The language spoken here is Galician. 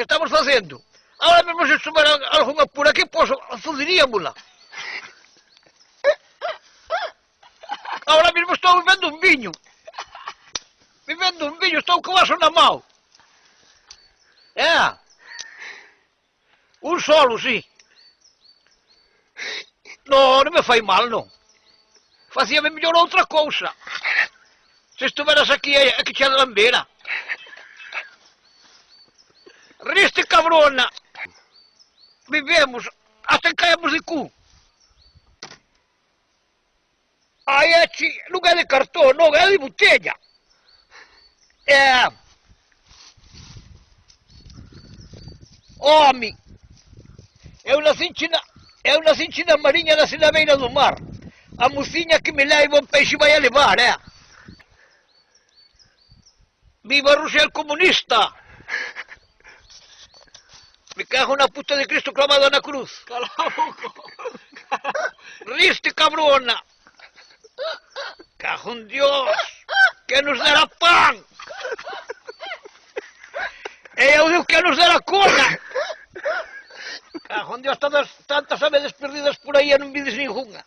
que estamos facendo. Ahora mesmo se subera algunha por aquí, pois fudiríamola. Ahora mesmo estou bebendo un viño. Estou co vaso na mão. Un solo, sí. Non me fai mal, non. Facíame mellor outra cousa. Se estuveras aquí a que che lambera. Riste cabrona. Vivemos, hasta caemos de cu. Ai, non é de cartón, non, é de botella. Home, eu nacinche na mariña da beira do mar. A mociña que me leva un peixe vai a levar, Viva Rusia el comunista! Me cago na puta de Cristo clavado na cruz. Cala a boca. Riste, cabrona. Cago en Dios. Que nos dará pan. E eu digo que nos dará cola. Cago en Dios, tantas aves perdidas por aí e non vides ninguna.